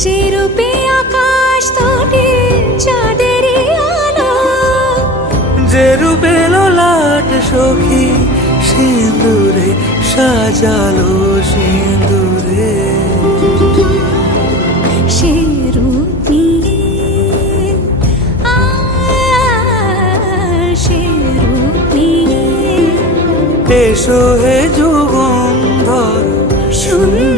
যে রূপে আকাশ তটে চাঁদেরই আলো, যে রূপে ললাট সখী সিঁদুরে সাজালো সিঁদুরে। সে রূপ নিয়ে, সে রূপ নিয়ে এসো হে যুগন্ধর সুন্দর